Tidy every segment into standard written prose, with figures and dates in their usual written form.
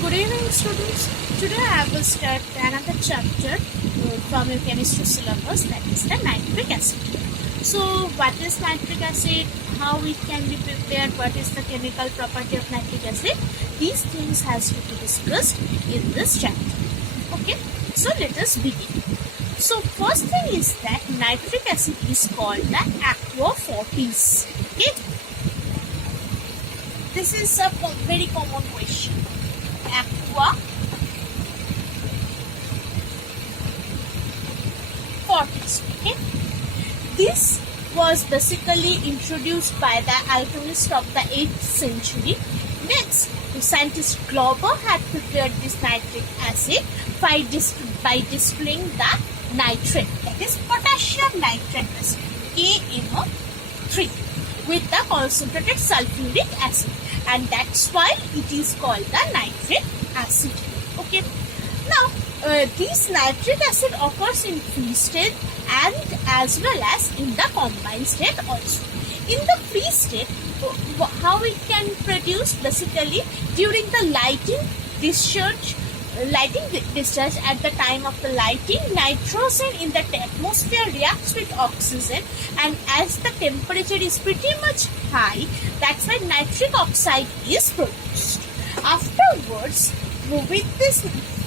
Good evening, students. Today I will start another chapter from your chemistry syllabus, that is the nitric acid. So, what is nitric acid? How it can be prepared? What is the chemical property of nitric acid? These things has to be discussed in this chapter. Okay, so let us begin. So, first thing is that nitric acid is called the aqua fortis. Okay, this is a very common question. Aqua fortis. Okay, this was basically introduced by the alchemist of the 8th century. Next, the scientist Glauber had prepared this nitric acid by distilling the nitrate, that is potassium nitrate acid, KNO3, with the concentrated sulfuric acid, and that's why it is called the nitric acid. Okay, now this nitric acid occurs in free state and as well as in the combined state also. In the free state, how it can produce, basically during the lighting discharge at the time of the lighting, nitrogen in the atmosphere reacts with oxygen, and as the temperature is pretty much high, that's why nitric oxide is produced. Afterwards, with this,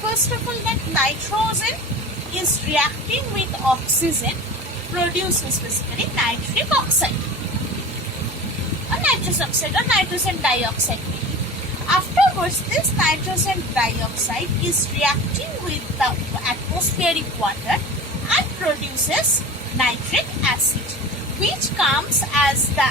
first of all, that nitrogen is reacting with oxygen, produces basically nitric oxide or nitrous oxide or nitrogen dioxide. Afterwards, this nitrogen dioxide is reacting with the atmospheric water and produces nitric acid, which comes as the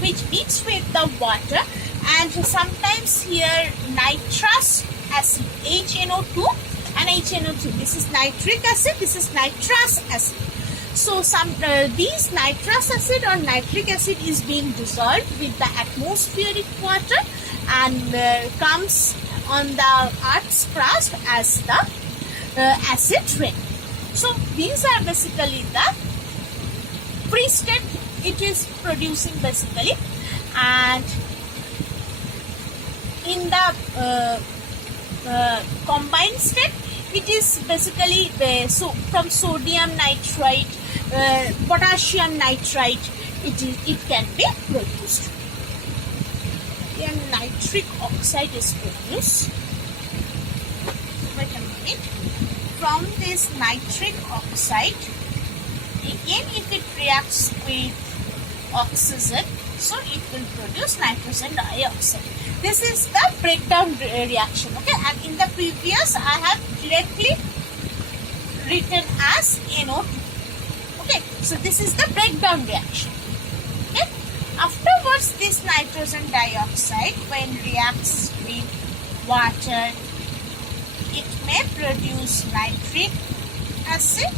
which mixed with the water, and sometimes here nitrous acid, HNO2 and HNO3. This is nitric acid, this is nitrous acid. So these nitrous acid or nitric acid is being dissolved with the atmospheric water and comes on the Earth's crust as the acid rain. So these are basically the free state it is producing basically, and in the combined state it is basically from sodium nitrite, potassium nitrite, it can be produced. And nitric oxide is produced. Wait a minute. From this nitric oxide, again if it reacts with oxygen, so it will produce nitrogen dioxide. This is the breakdown reaction. Okay, and in the previous I have directly written as NO2. Okay, so this is the breakdown reaction. Okay, afterwards this nitrogen dioxide, when reacts with water, it may produce nitric acid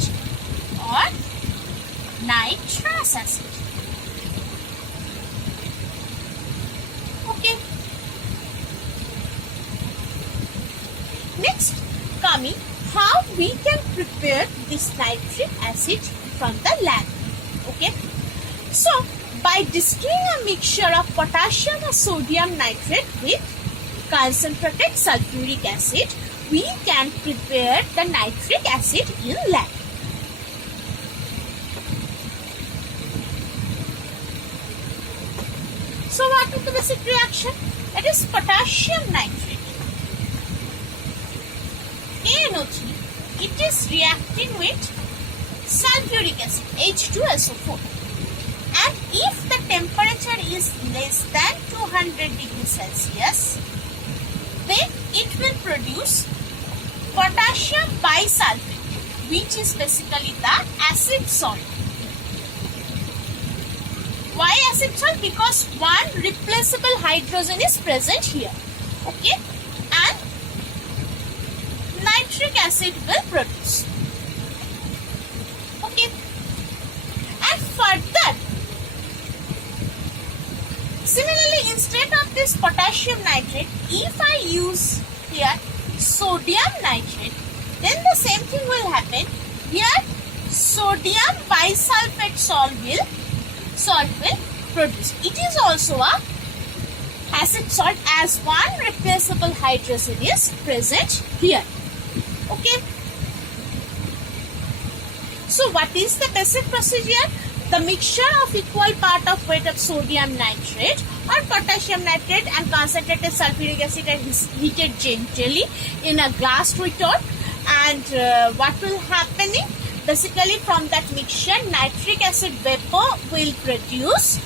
or nitrous acid. Okay. Next, coming how we can prepare this nitric acid from the lab. Okay. So, by distilling a mixture of potassium or sodium nitrate with concentrated sulfuric acid, we can prepare the nitric acid in lab. So what is the basic reaction? It is potassium nitrate, KNO3. It is reacting with sulfuric acid, H2SO4. And if the temperature is less than 200 degrees Celsius, then it will produce potassium bisulfate, which is basically the acid salt. Why acid salt? Because one replaceable hydrogen is present here. Okay, and nitric acid will produce. Okay, and further, similarly, instead of this potassium nitrate, if I use here sodium nitrate, then the same thing will happen. Here, sodium bisulfate salt will produce. It is also a acid salt as one replaceable hydrogen is present here. Okay. So what is the basic procedure? The mixture of equal part of weight of sodium nitrate or potassium nitrate and concentrated sulfuric acid are heated gently in a glass retort, and what will happen? Basically, from that mixture, nitric acid vapor will produce,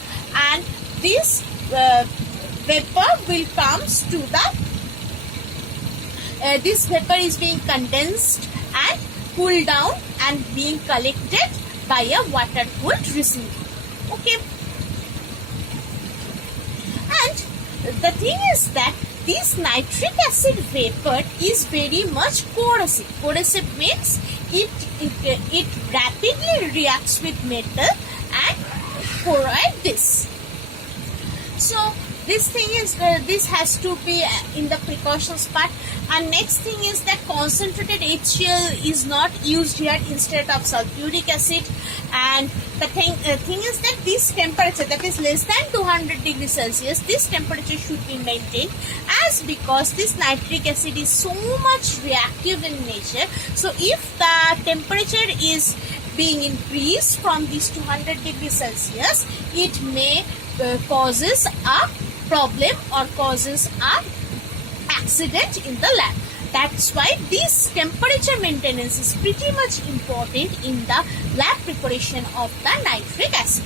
and this vapor will comes to the this vapor is being condensed and cooled down and being collected by a water cooled receiver. Okay. And the thing is that this nitric acid vapor is very much corrosive. Corrosive means it rapidly reacts with metal and corrode this. So this thing is this has to be in the precautions part. And next thing is that concentrated HCl is not used here instead of sulfuric acid. And the thing is that this temperature, that is less than 200 degrees Celsius, this temperature should be maintained, as because this nitric acid is so much reactive in nature. So if the temperature is being increased from this 200 degrees Celsius, it may causes a problem or causes a accident in the lab. That's why this temperature maintenance is pretty much important in the lab preparation of the nitric acid.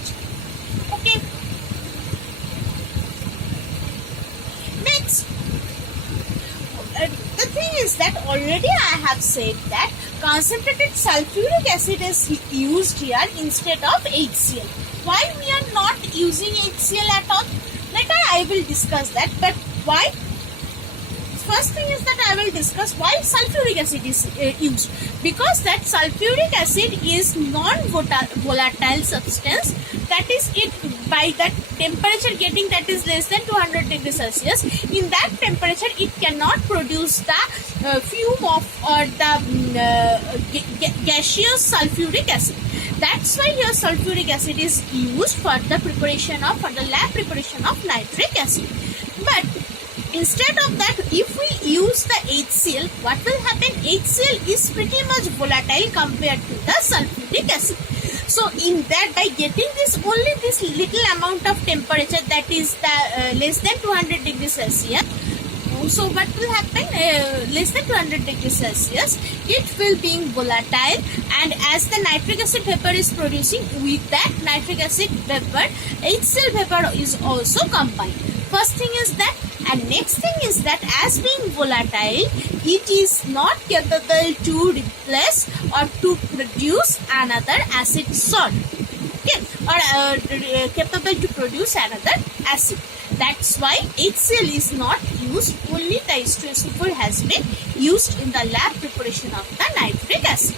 Okay. Next, the thing is that already I have said that concentrated sulfuric acid is used here instead of HCl. Why we are not using HCl at all? Later I will discuss that. But why? First thing is that I will discuss why sulfuric acid is used. Because that sulfuric acid is non-volatile substance. That is, it by that temperature getting that is less than 200 degrees Celsius. In that temperature, it cannot produce the fume of or the gaseous sulfuric acid. That's why here sulfuric acid is used for the preparation of, for the lab preparation of nitric acid. But instead of that, if we use the HCl, what will happen? HCl is pretty much volatile compared to the sulfuric acid. So in that, by getting this only this little amount of temperature, that is the less than 200 degrees Celsius. So what will happen? Less than 200 degrees Celsius, it will be volatile, and as the nitric acid vapor is producing, with that nitric acid vapor, HCl vapor is also combined. First thing is that, and next thing is that as being volatile, it is not capable to replace or to produce another acid salt. Okay, or capable to produce another acid. That's why HCl is not used, only the H2SO4 has been used in the lab preparation of the nitric acid.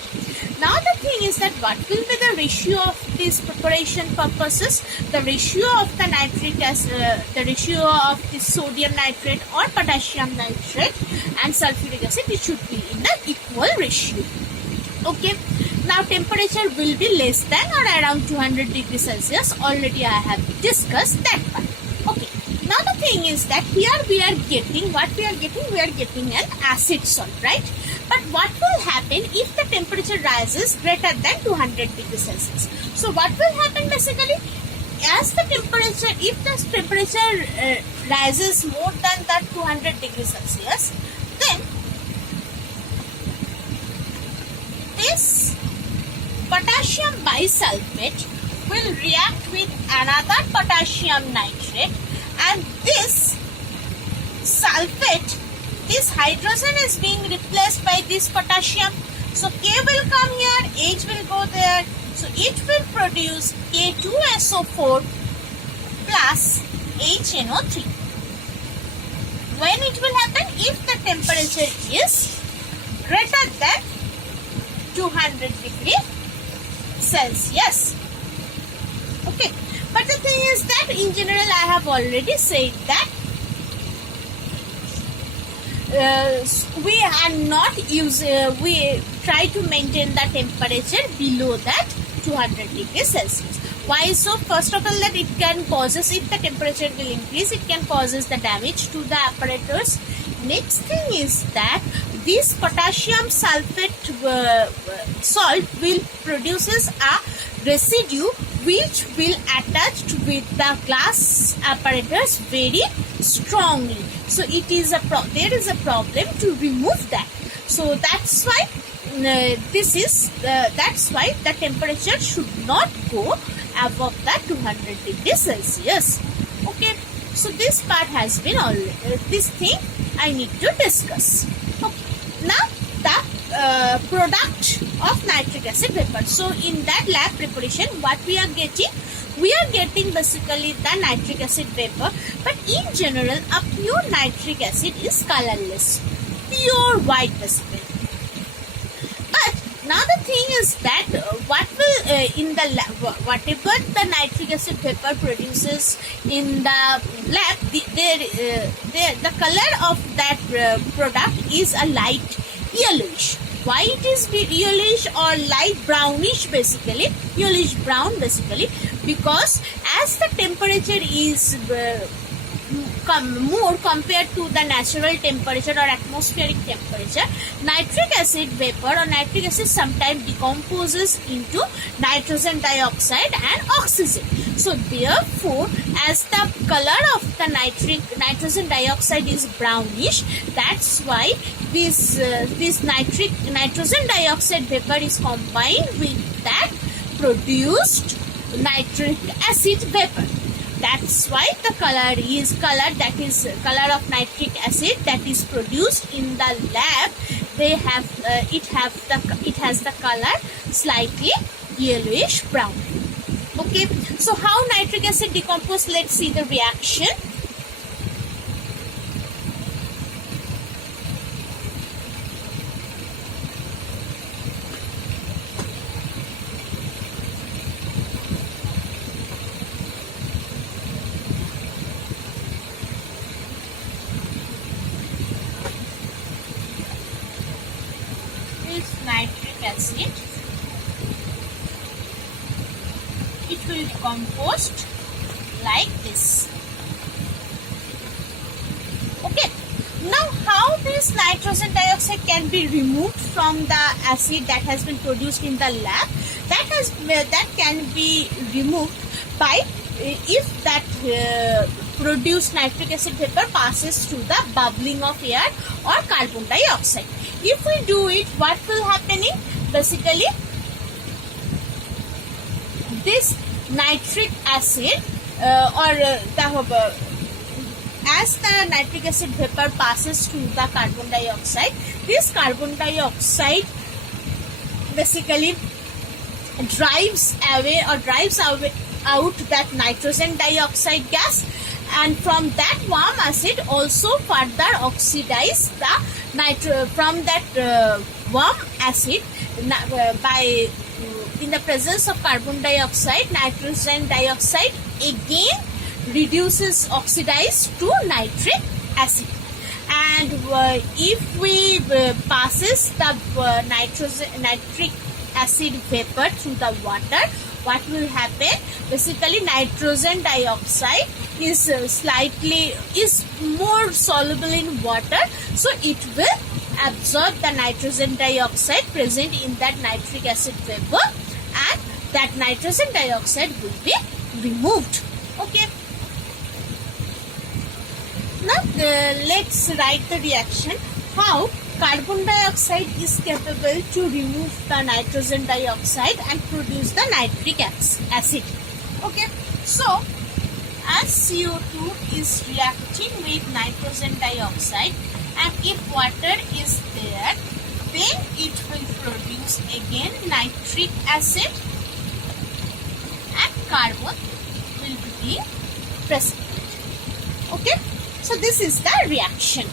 Now the thing is that what will be the ratio of this preparation purposes? The ratio of the nitric acid, the ratio of the sodium nitrate or potassium nitrate and sulfuric acid, it should be in the equal ratio. Okay. Now temperature will be less than or around 200 degrees Celsius. Already I have discussed that part. Okay. Now the thing is that here we are getting, what we are getting? We are getting an acid salt, right? But what will happen if the temperature rises greater than 200 degrees Celsius? So what will happen basically? As the temperature, if the temperature rises more than that 200 degrees Celsius, then this potassium bisulfate will react with another potassium nitrate, and this sulfate, this hydrogen is being replaced by this potassium. So K will come here, H will go there. So it will produce K2SO4 plus HNO3. When it will happen? If the temperature is greater than 200 degrees Celsius. Okay. But the thing is that in general I have already said that we are not we try to maintain the temperature below that 200 degrees Celsius. Why so? First of all, that it can causes, if the temperature will increase, it can causes the damage to the apparatus. Next thing is that this potassium sulfate salt will produces a residue which will attach with the glass apparatus very strongly. So it is there is a problem to remove that. So that's why that's why the temperature should not go above the 200 degrees Celsius. Okay, so this part has been already this thing I need to discuss. Okay, now the product of nitric acid vapor. So in that lab preparation, what we are getting? We are getting basically the nitric acid vapor, but in general a pure nitric acid is colorless, pure white basically. But now the thing is that what will in the lab, whatever the nitric acid vapor produces in the lab, the color of that product is a light yellowish. Why it is yellowish or light brownish basically, yellowish brown basically, because as the temperature is more compared to the natural temperature or atmospheric temperature, nitric acid vapor or nitric acid sometimes decomposes into nitrogen dioxide and oxygen. So therefore, as the color of the nitrogen dioxide is brownish, that's why this nitrogen dioxide vapor is combined with that produced nitric acid vapor. That's why the color is that is color of nitric acid that is produced in the lab. They have it has the color slightly yellowish brown. Okay, so how nitric acid decomposes? Let's see the reaction. Nitric acid, it will decompose like this. Okay, now how this nitrogen dioxide can be removed from the acid that has been produced in the lab? That can be removed by if that produced nitric acid vapor passes through the bubbling of air or carbon dioxide. If we do it, what will happen? Basically, this nitric acid as the nitric acid vapor passes through the carbon dioxide, this carbon dioxide basically drives out that nitrogen dioxide gas, and from that warm acid also further oxidize the from that warm acid by in the presence of carbon dioxide, nitrogen dioxide again oxidized to nitric acid. And if we passes the nitric acid vapor through the water, what will happen? Basically, nitrogen dioxide is more soluble in water, so it will absorb the nitrogen dioxide present in that nitric acid vapor, and that nitrogen dioxide will be removed. Okay. Now let's write the reaction how carbon dioxide is capable to remove the nitrogen dioxide and produce the nitric acid. Okay, so as CO2 is reacting with nitrogen dioxide, and if water is there, then it will produce again nitric acid and carbon will be present. Okay, so this is the reaction.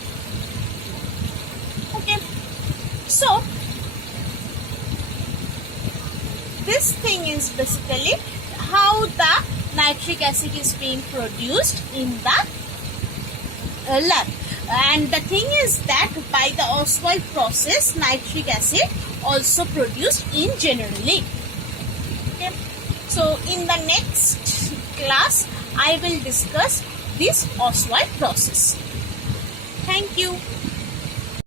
Okay, so this thing is basically how the nitric acid is being produced in the lab. And the thing is that by the Oswald process, nitric acid also produced in generally. Okay. So in the next class, I will discuss this Oswald process. Thank you.